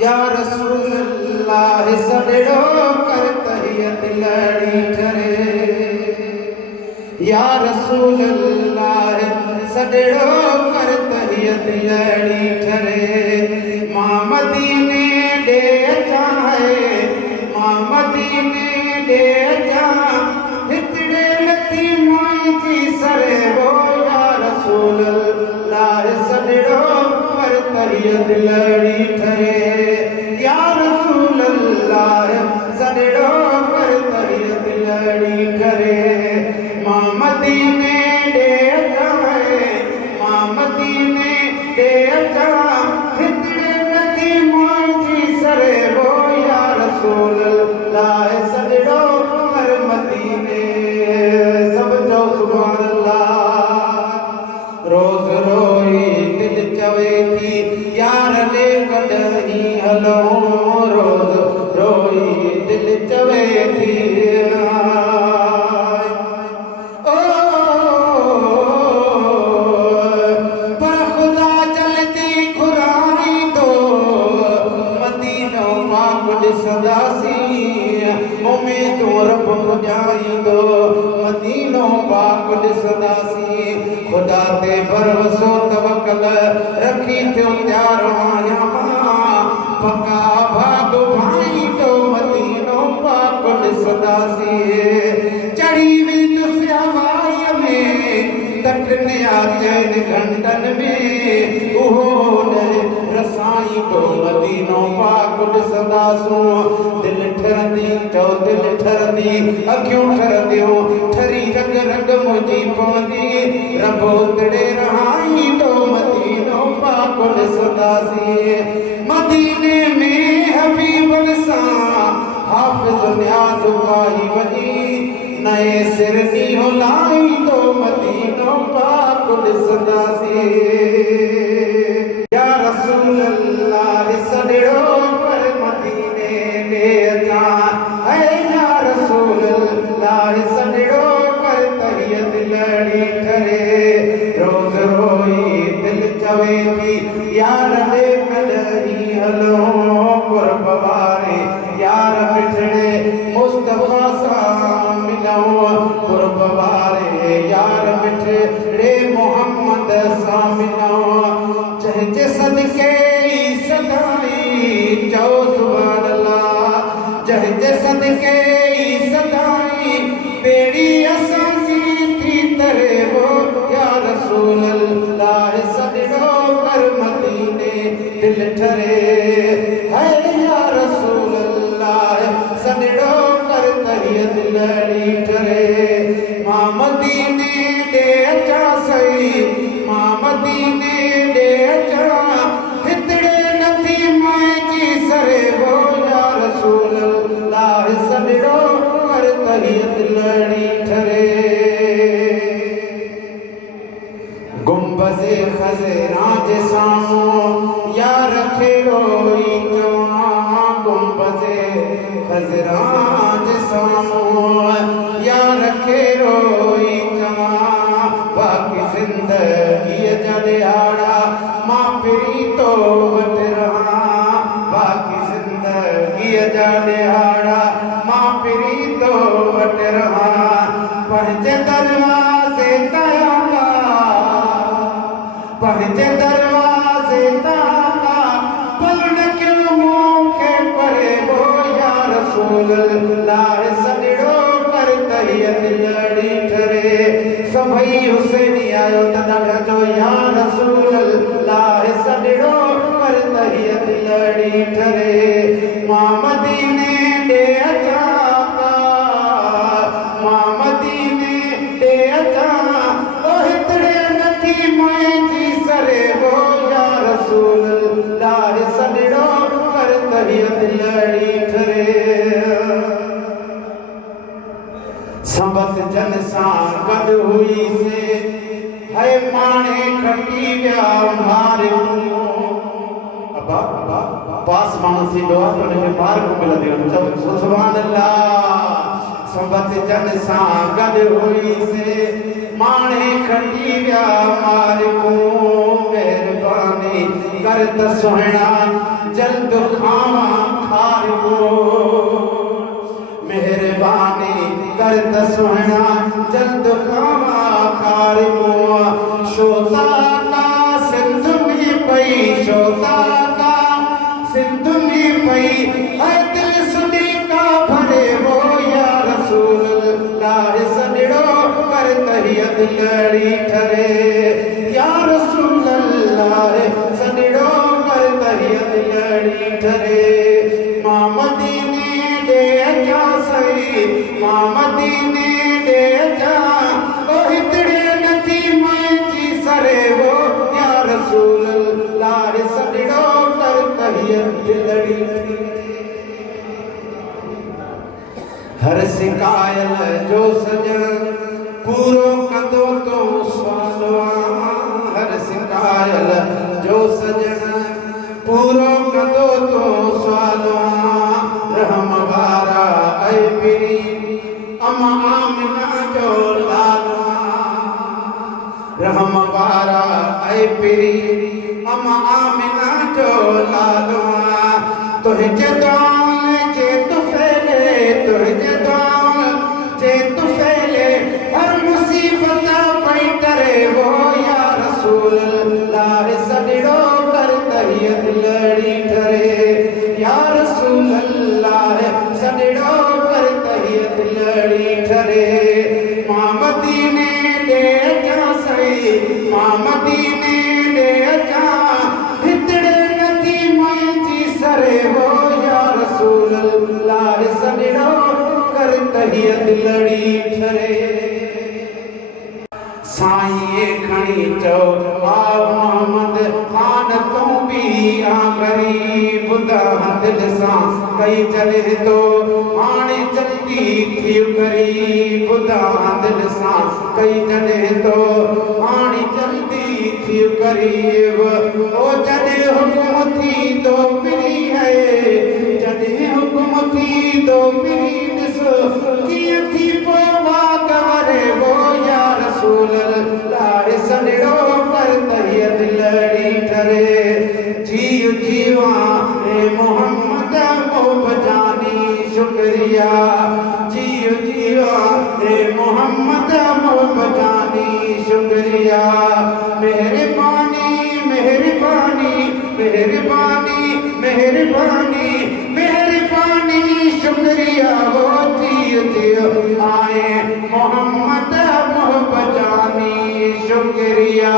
या रसूल अल्लाह सड़ो कर तहियत लड़ी ठरे या रसूल अल्लाह सड़ो कर तहियत लड़ी ठरे मां मदीने दे चाहे मां मदीने दे जा हितड़े लथी माई थी सरे वो या रसूल अल्लाह सड़ो कर तहियत लड़ी ठरे या रसूल अल्लाह सड़ो कर तहियत लड़ी ठरे मां मदीने दे जाए मां मदीने दे जा हितड़े नथी माई थी सरे वो या रसूल अल्लाह सड़ो कर मदीने सब जो सुभान अल्लाह रोज रोई दिल चवे थी यार ले कदही हलो रोज रोई दिल चवे थी पर खुदा चलती खुरानी तो मदीनो पाक ॾिसंदासी उम्मीद रब को ॼाणींदो मदीनो पाक ॾिसंदासी खुदा ते भरोसो तवकल रखी थियो त्यार आहियां मां पका भाग भाई तो मदीनो पाक ॾिसंदासी चढ़ी वेंदुसि हवाईअ में तटने चैन घंटन में उहो रसाई तो मदीनो पाक ॾिसंदासूं दिलि ठरंदी चओ दिलि ठरंदी अखियूं ठरंदियूं ठरी रग रग मुंहिंजी पवंदी रब उतड़े रहाई तो मदीनो पाक ॾिसंदासीं मदीने में हबीबन सां हाफ़िज़ न्याज़ पाई वञी नए सिर ॾींहुं लाई तो मदीनो पाक ॾिसंदासीं या रसूल अल्लाह सड़ो पर मदीने में जा ऐ या रसूल अल्लाह सड़ो कर तहियत लड़ी ठरे रोज रोई दिल चवे थी यार ले कदही हलो कुर्ब वारे यार मिठड़े मुस्तफा सां मिलो कुर्ब वारे यार मिठड़े मोहम्मद सां मिलो जंहिंजे सदके ई सदाई चओ सुभान अल्लाह जंहिंजे सदके ई सदाई बेड़ी असांजी थी तरे वो या रसूल अल्लाह सड़ो कर मदीने दिल ठरे है या रसूल अल्लाह सड़ो कर तहियत लड़ी ठरे मां मदीने दे अचा सही मां मदीने दे अचा हितड़े नथी माई जी सरे वो या रसूल अल्लाह सड़ो कर तहियत लड़ी ठरे गुंबज़े खज़रा जे साम्हूं या रखे रोई तव्हां गुंबज़े खज़रा जे साम्हूं या रखे रोई तव्हां बाक़ी ज़िंदगीअ जा ॾियारा मां फिरी तो वटि रहां बाक़ी ज़िंदगीअ जा ॾियारा मां फिरी तो वटि रहां पंहिंजे दरवाज़े तां पंहिंजे दरवाज़े तां पलण क्यों मूंखे परे वो या रसूल अल्लाह सड़ो कर तहियत लड़ी ठरे सभई हुसैनी आयो त ॾाढा जो या रसूल अल्लाह सड़ो कर तहियत लड़ी ठरे मां मदीने ॾे अचां मां मदीने ॾे अचां ओ हितड़े नथी माई थी सरे वो या रसूल अल्लाह सड़ो कर तहियत लड़ी ठरे संबत जन सां गॾु हुई से है माणे खटी विया मारियूं अबा पास माण्हू थींदो आहे त हुनखे ॿार कोन मिलंदियूं चओ सुभान अल्लाह संबत जन सां गॾु हुई से माणे खटी विया मारियूं महिरबानी करत सोहना जल्द खावा खार को मेहरबानी करत सोहना जल्द खावा खार को शोता का सिंध में पई शोता का सिंध में पई है दिल सुनी का भरे वो या रसूल अल्लाह सजड़ो कर तहियत लड़ी ठरे या रसूल अल्लाह सजड़ो कर तहियत लड़ी ठरे मां मदीने दे जा सही मां मदीने दे जा ओ हितड़े नथी मुंहिंजी सरे वो या रसूल अल्लाह सजड़ो कर तहियत लड़ी हर शिकायल जो सजन पूरो कंदो तो स्वालवा हर शिकायल जो सजन पूरो कंदो तो स्वालवा रहम वारा ऐ पीरी अमा आमिना जो लालवा रहम वारा ऐ पीरी अमा आमिना जो लालवा तुझे दान जे तू फैले तुझे दान जे तू फैले हर मुसीबत पई करे वो या रसूल अल्लाह सजड़ो कर तहियत लड़ी ठरे या रसूल अल्लाह सजड़ो कर तहियत लड़ी ठरे मां मदीने दे जा सही मां मदीने दे जा हितड़े नथी मुंहिंजी सरे वो या रसूल अल्लाह सजड़ो कर तहियत लड़ी ठरे साईं खणी चो आ मोहम्मद खान तू भी आ गरीब दा दिल सां कई चले तो हाणे जल्दी थी गरीब दा दिल सां कई चले तो हाणे जल्दी थी गरीब ओ जॾे हुक्म थी तो पिरी है जॾे हुक्म थी तो पिरी ॾिसो कीअं थी पोवा कवरे वो या रसूल अल्लाह सजड़ो कर तहियत लड़ी ठरे जीव जीवा ए मोहम्मद मोहब्बजानी शुक्रिया जीव जीवा ए मोहम्मद मोहब्बजानी शुक्रिया मेहरबानी मेहरबानी मेहरबानी मेहरबानी मेहरबानी शुक्रिया वो जीव आए मोहम्मद मोहब्बजानी शुक्रिया।